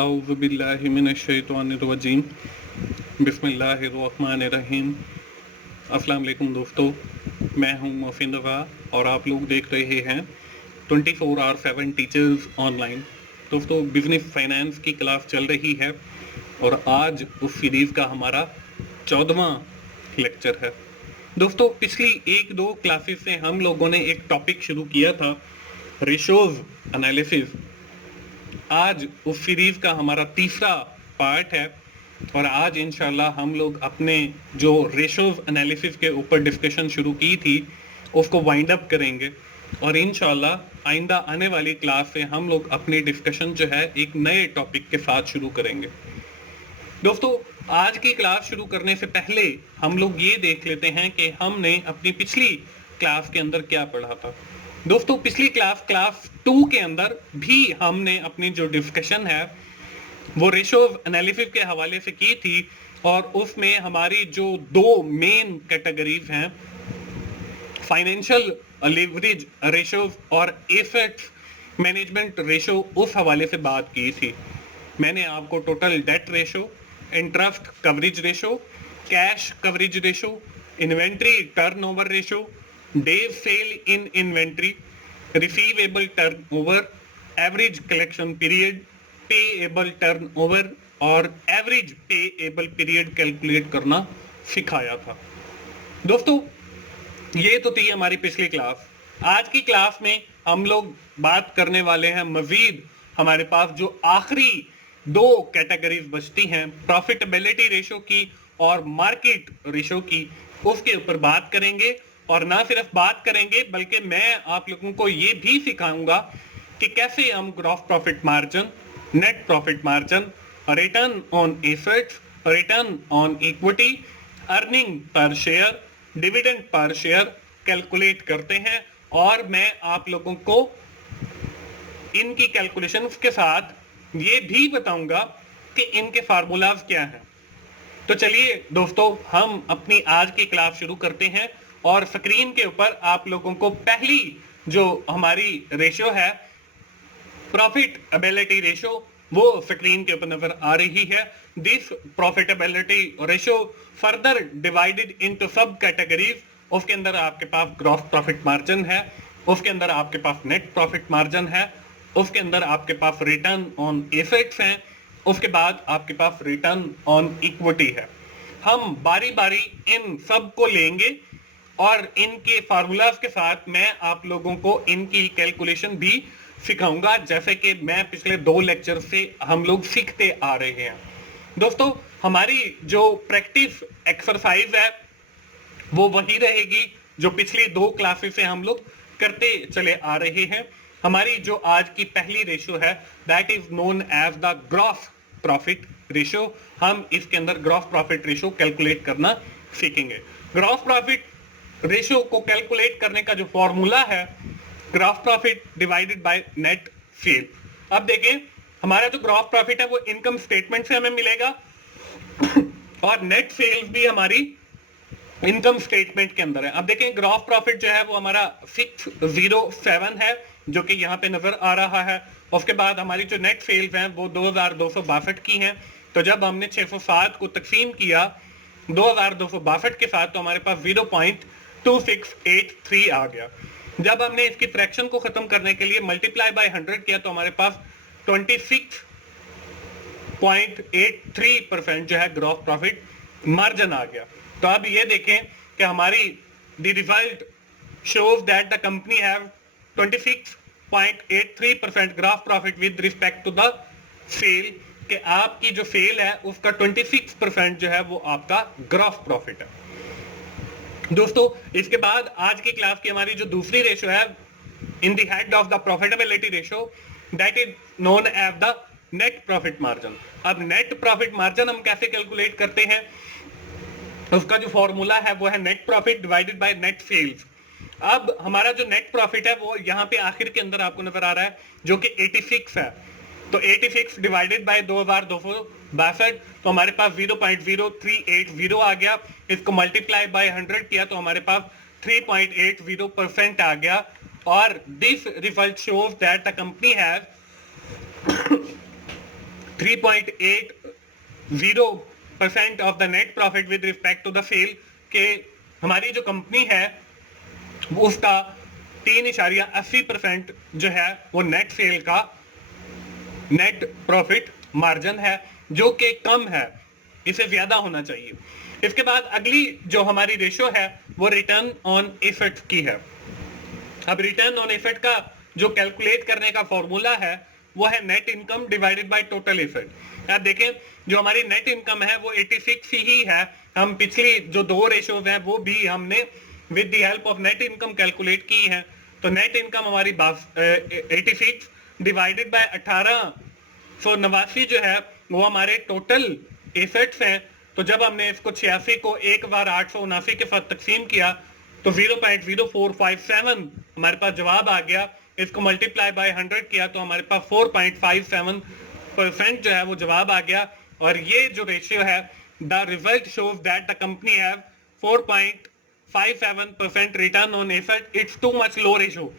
औज़ु बिल्लाहि मिनश्शैतानिर्रजीम बिस्मिल्लाहिर्रहमानिर्रहीम। अस्सलाम वालेकुम दोस्तों, मैं हूं मोहसिन रज़ा और आप लोग देख रहे हैं 24/7 टीचर्स ऑनलाइन। दोस्तों, बिजनेस फाइनेंस की क्लास चल रही है और आज उस सीरीज़ का हमारा 14वां लेक्चर है। दोस्तों, पिछली 1-2 क्लासेस से हम लोगों ने एक टॉपिक शुरू किया था, रेशोज एनालिसिस। आज उस सीरीज का हमारा तीसरा पार्ट है और आज इंशाल्लाह हम लोग अपने जो रेशोज एनालिसिस के ऊपर डिस्कशन शुरू की थी उसको वाइंड अप करेंगे और इंशाल्लाह आइंदा आने वाली क्लास से हम लोग अपनी डिस्कशन जो है एक नए टॉपिक के साथ शुरू करेंगे। दोस्तों, आज की क्लास शुरू करने से पहले हम लोग ये देख लेते हैं कि हमने अपनी पिछली क्लास के अंदर क्या पढ़ा था। दोस्तों, पिछली क्लास 2 के अंदर भी हमने अपनी जो डिस्कशन है वो रेशोज एनालिसिस के हवाले से की थी और उसमें हमारी जो 2 मेन कैटेगरीज हैं, फाइनेंशियल लीवरेज रेशोज और एसेट्स मैनेजमेंट रेशो, उस हवाले से बात की थी। मैंने आपको total date ratio, interest coverage ratio, cash coverage ratio, inventory turnover ratio, days cell in inventory, receivable turnover, average collection period, payable turnover और एवरेज पेएबल पीरियड कैलकुलेट करना सिखाया था। दोस्तों, ये तो थी हमारी पिछली क्लास। आज की क्लास में हम लोग बात करने वाले हैं मजीद हमारे पास जो आखिरी 2 कैटेगरीज बचती हैं, प्रॉफिटेबिलिटी रेशो की और मार्केट रेशो की, उसके ऊपर बात करेंगे। और ना सिर्फ बात करेंगे बल्कि मैं आप लोगों को ये भी सिखाऊंगा कि कैसे हम gross profit margin, net profit margin, return on assets, return on equity, earning per share, dividend per share calculate करते हैं और मैं आप लोगों को इनकी कैलकुलेशन के साथ ये भी बताऊंगा कि इनके फार्मूलाज क्या हैं। तो चलिए दोस्तों, हम अपनी आज की क्लास शुरू करते हैं और स्क्रीन के ऊपर आप लोगों को पहली जो हमारी रेशो है, प्रॉफिटेबिलिटी रेशो, वो स्क्रीन के ऊपर नजर आ रही है। This profitability ratio further divided into सब कैटेगरीज। उसके अंदर आपके पास ग्रॉस प्रॉफिट मार्जिन है, उसके अंदर आपके पास नेट प्रॉफिट मार्जिन है, उसके अंदर आपके पास रिटर्न ऑन एसेट्स हैं, उसके बाद आपके पास रिटर्न ऑन इक्विटी है। हम बारी बारी इन सब को लेंगे और इनके फार्मूलाज के साथ मैं आप लोगों को इनकी कैलकुलेशन भी सिखाऊंगा, जैसे कि मैं पिछले 2 लेक्चर से हम लोग सीखते आ रहे हैं। दोस्तों, हमारी जो प्रैक्टिस एक्सरसाइज है वो वही रहेगी जो पिछली 2 क्लासेस से हम लोग करते चले आ रहे हैं। हमारी जो आज की पहली रेशो है that is known as the gross profit ratio. हम इसके अंदर ग्रॉस प्रॉफिट रेशो कैलकुलेट करना सीखेंगे। ग्रॉस प्रॉफिट रेशो को कैलकुलेट करने का जो फॉर्मूला है, gross profit divided by net sale. अब देखें, हमारा जो ग्रॉस प्रॉफिट है वो इनकम स्टेटमेंट से हमें मिलेगा और नेट सेल्स भी हमारी इनकम स्टेटमेंट के अंदर है। अब देखें, ग्रॉस प्रॉफिट जो है वो हमारा 607 है जो कि यहाँ पे नजर आ रहा है। उसके बाद हमारी जो नेट सेल्स हैं वो 2262 की हैं। तो जब हमने 607 को तकसीम किया 2262 के साथ तो हमारे पास 0.2683 आ गया। जब हमने इसकी फ्रैक्शन को खत्म करने के लिए मल्टीप्लाई बाय 100 किया तो हमारे पास 26.83% जो है ग्रॉस प्रॉफिट मार्जिन आ गया। तो अब ये देखें कि हमारी the result shows that the company have 26.83% gross profit with respect to the sale, कि आपकी जो सेल है उसका 26% जो है वो आपका ग्रॉस प्रॉफिट है। दोस्तों, इसके बाद आज की क्लास की हमारी जो दूसरी रेशो है in the head of the profitability ratio that is known as the net profit margin. अब नेट प्रॉफिट मार्जिन हम कैसे कैलकुलेट करते हैं, उसका जो फॉर्मूला है वो है net profit divided by net sales. अब हमारा जो नेट प्रॉफिट है वो यहाँ पे आखिर के अंदर आपको नजर आ रहा है जो कि 86 है। तो 86 डिवाइडेड बाय 2262 तो हमारे पास 0.0380 आ गया। इसको मल्टीप्लाई बाय 100 किया तो हमारे पास 3.80% आ गया। और this result shows that the company has 3.80% of the net profit with respect to the sale, के हमारी जो कंपनी है वो उसका 3.80% जो है वो नेट सेल का नेट प्रॉफिट मार्जिन है, जो कि कम है, इसे ज्यादा होना चाहिए। इसके बाद अगली जो हमारी रेशो है वो रिटर्न ऑन एसेट की है। अब रिटर्न ऑन एसेट का जो कैलकुलेट करने का फॉर्मूला है वो है net income divided by total asset. आप देखें जो हमारी नेट इनकम है वो 86 ही है। हम पिछली जो दो रेशोज हैं वो भी हमने with the help of net income calculate की है। तो नेट इनकम हमारी 86 डिवाइडेड बाय 1889 जो है वो हमारे टोटल एसेट्स हैं। तो जब हमने इसको 86 को 1,879 के साथ तकसीम किया तो 0.0457 हमारे पास जवाब आ गया। इसको मल्टीप्लाई बाय 100 किया तो हमारे पास 4.57% जो है वो जवाब आ गया। और ये जो रेशियो है, the result shows that the company have 4.57% return on asset. It's to much low ratio,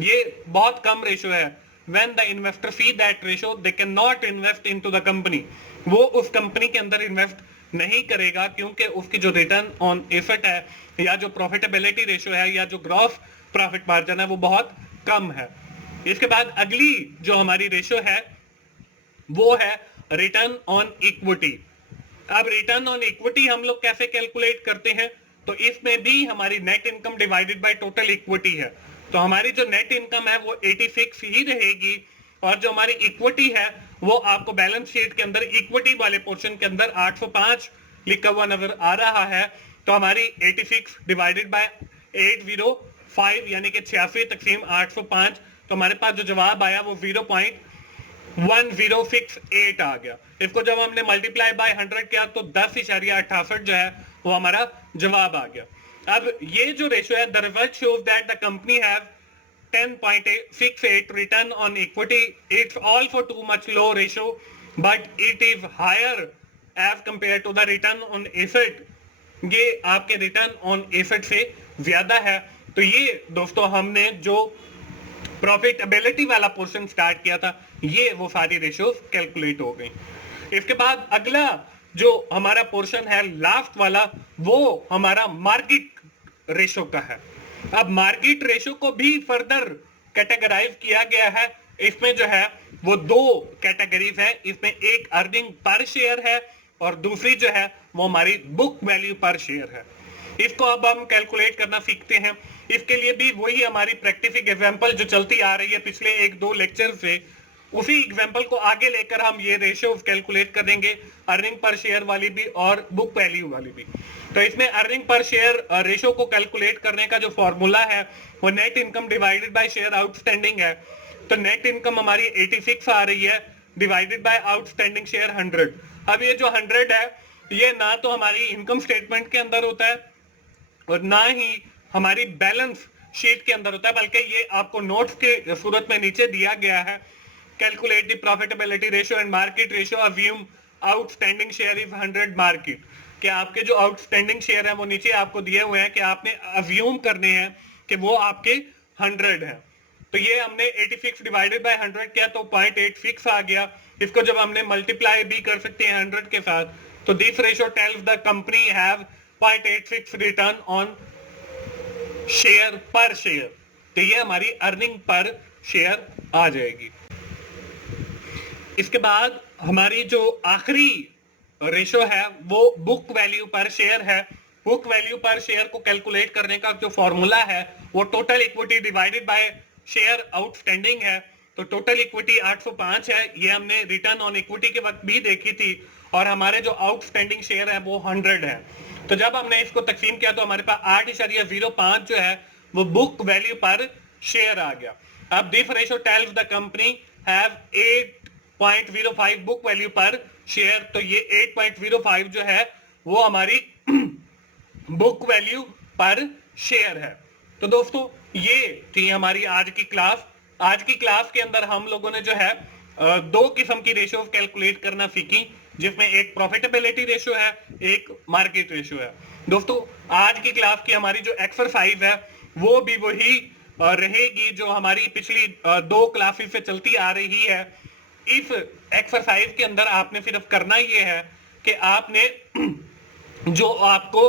ये बहुत कम रेशियो है। When the investor see that ratio, they cannot invest into the company. वो उस कंपनी के अंदर इन्वेस्ट नहीं करेगा क्योंकि उसकी जो रिटर्न ऑन एसेट है या जो प्रॉफिटेबिलिटी रेशियो है या जो ग्रॉस प्रॉफिट मार्जिन है वो बहुत कम है। इसके बाद अगली जो हमारी रेशियो है वो है रिटर्न ऑन इक्विटी। अब रिटर्न ऑन इक्विटी हम लोग कैसे कैलकुलेट करते हैं, तो इसमें भी हमारी net income divided by total equity है। तो हमारी जो नेट इनकम है वो 86 ही रहेगी और जो हमारी इक्विटी है वो आपको बैलेंस शीट के अंदर इक्विटी वाले पोर्शन के अंदर 805 लिखा हुआ नजर आ रहा है। तो हमारी 86 डिवाइडेड बाय 805 यानी कि 86 तकसीम 805, तो हमारे पास जो जवाब आया वो 0.1068 आ गया। इसको जब हमने मल्टीप्लाई बाय 100 किया तो 10.68 जो है वो हमारा जवाब आ गया। अब ये जो रेशियो है, the result shows that the company have 10.68 return on equity. It's also too much low ratio but it is higher as compare to the return on asset. ये आपके रिटर्न ऑन एसेट से ज्यादा है। तो ये दोस्तों हमने जो प्रॉफिटेबिलिटी वाला पोर्शन स्टार्ट किया था, ये वो सारी रेशियोज कैलकुलेट हो गई। इसके बाद अगला जो हमारा पोर्शन है लास्ट वाला, वो हमारा मार्केट रेशो का है। अब मार्केट रेशो को भी फर्दर कैटेगराइज किया गया है। इसमें जो है वो दो कैटेगरीज है। इसमें एक अर्निंग पर शेयर है और दूसरी जो है वो हमारी बुक वैल्यू पर शेयर है। इसको अब हम कैलकुलेट करना सीखते हैं। इसके लिए भी वही हमारी प्रैक्टिसिंग एग्जांपल जो चलती आ रही है पिछले 1-2 लेक्चर से, उसी एग्जांपल को आगे लेकर हम ये रेशियो कैलकुलेट करेंगे, अर्निंग पर शेयर वाली भी और बुक वैल्यू वाली भी। तो इसमें अर्निंग पर शेयर रेशियो को कैलकुलेट करने का जो फॉर्मूला है वो net income divided by share outstanding है। तो नेट इनकम हमारी 86 आ रही है डिवाइडेड बाय आउटस्टैंडिंग शेयर 100। अब ये जो 100 है ये ना तो हमारी इनकम स्टेटमेंट के अंदर होता है और ना ही हमारी बैलेंस शीट के अंदर होता है, बल्कि ये आपको नोट्स के सूरत में नीचे दिया गया है। Calculate the profitability ratio and market ratio, assume outstanding share is 100 market. कि आपके जो आउटस्टैंडिंग शेयर है वो नीचे आपको दिए हुए हैं कि आपने अज्यूम करने हैं कि वो आपके 100 है। तो ये हमने 86 डिवाइडेड बाय 100 किया तो 0.86 आ गया। इसको जब हमने मल्टीप्लाई भी कर सकते हैं 100 के साथ, तो this ratio tells the company have 0.86 return on share पर शेयर। तो ये हमारी अर्निंग पर शेयर आ जाएगी। इसके बाद हमारी जो आखिरी रेशो है वो बुक वैल्यू पर शेयर है। बुक वैल्यू पर शेयर को कैलकुलेट करने का जो फॉर्मूला है वो total equity divided by share outstanding है। तो टोटल इक्विटी 805 है, ये हमने रिटर्न ऑन इक्विटी के वक्त भी देखी थी। और हमारे जो आउटस्टैंडिंग शेयर है वो 100 है। तो जब हमने इसको तकसीम किया तो हमारे पास 8.05 जो है वो बुक वैल्यू पर शेयर आ गया। अब this ratio tells the company have 8.05 book value पर शेयर। तो ये 8.05 जो है वो हमारी बुक वैल्यू पर शेयर है। तो दोस्तों ये थी हमारी आज की क्लास। आज की क्लास के अंदर हम लोगों ने जो है दो किस्म की रेशियो कैलकुलेट करना सीखी, जिसमें एक प्रॉफिटेबिलिटी रेशियो है, एक मार्केट रेशियो है। दोस्तों आज की क्लास की हमारी जो एक्सरसाइज है वो भी वही रहेगी जो हमारी पिछली 2 क्लासेस से चलती आ रही है। इस एक्सरसाइज के अंदर आपने सिर्फ करना ये है कि आपने जो आपको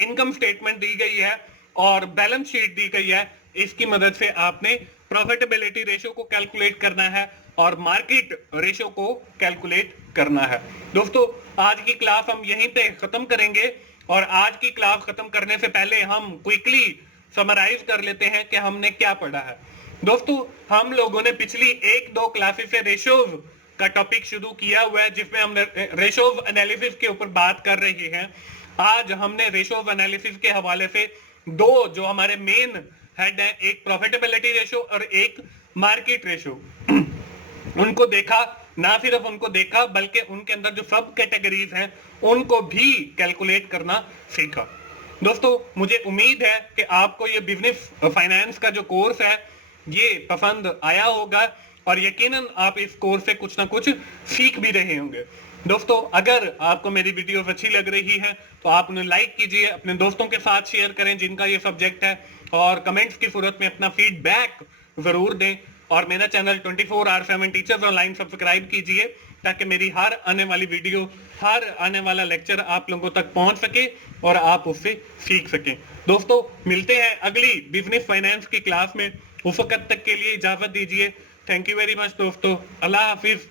इनकम स्टेटमेंट दी गई है और बैलेंस शीट दी गई है, इसकी मदद से आपने प्रॉफिटेबिलिटी रेशियो को कैलकुलेट करना है और मार्केट रेशियो को कैलकुलेट करना है। दोस्तों, आज की क्लास हम यहीं पे खत्म करेंगे और आज की क्लास खत्म करने से पहले हम क्विकली समराइज कर लेते हैं कि हमने क्या पढ़ा है। दोस्तों, हम लोगों ने पिछली 1-2 क्लासेस से रेशियोज का टॉपिक शुरू किया हुआ है, जिसमें हम रेशियोज एनालिसिस के ऊपर बात कर रहे हैं। आज हमने रेशियोज एनालिसिस के हवाले से दो जो हमारे मेन हेड है, एक प्रॉफिटेबिलिटी रेशियो और एक मार्केट रेशियो, उनको देखा। ना सिर्फ उनको देखा बल्कि उनके अंदर जो सब कैटेगरीज हैं उनको भी कैलकुलेट करना सीखा। दोस्तों, मुझे उम्मीद है कि आपको ये बिजनेस फाइनेंस का जो कोर्स है ये पसंद आया होगा और यकीनन आप इस कोर्स से कुछ ना कुछ सीख भी रहे होंगे। दोस्तों, अगर आपको मेरी वीडियोस अच्छी लग रही है तो आप उन्हें लाइक कीजिए, अपने दोस्तों के साथ शेयर करें जिनका ये सब्जेक्ट है, और कमेंट्स की सूरत में अपना फीडबैक जरूर दें। और मेरा चैनल 24/7 टीचर्स ऑनलाइन सब्सक्राइब कीजिए ताकि मेरी हर आने वाली वीडियो, हर आने वाला लेक्चर आप लोगों तक पहुंच सके और आप उससे सीख सकें। दोस्तों, मिलते हैं अगली बिजनेस फाइनेंस की क्लास में। उस वक्त तक के लिए इजाजत दीजिए। थैंक यू वेरी मच दोस्तों। अल्लाह हाफिज।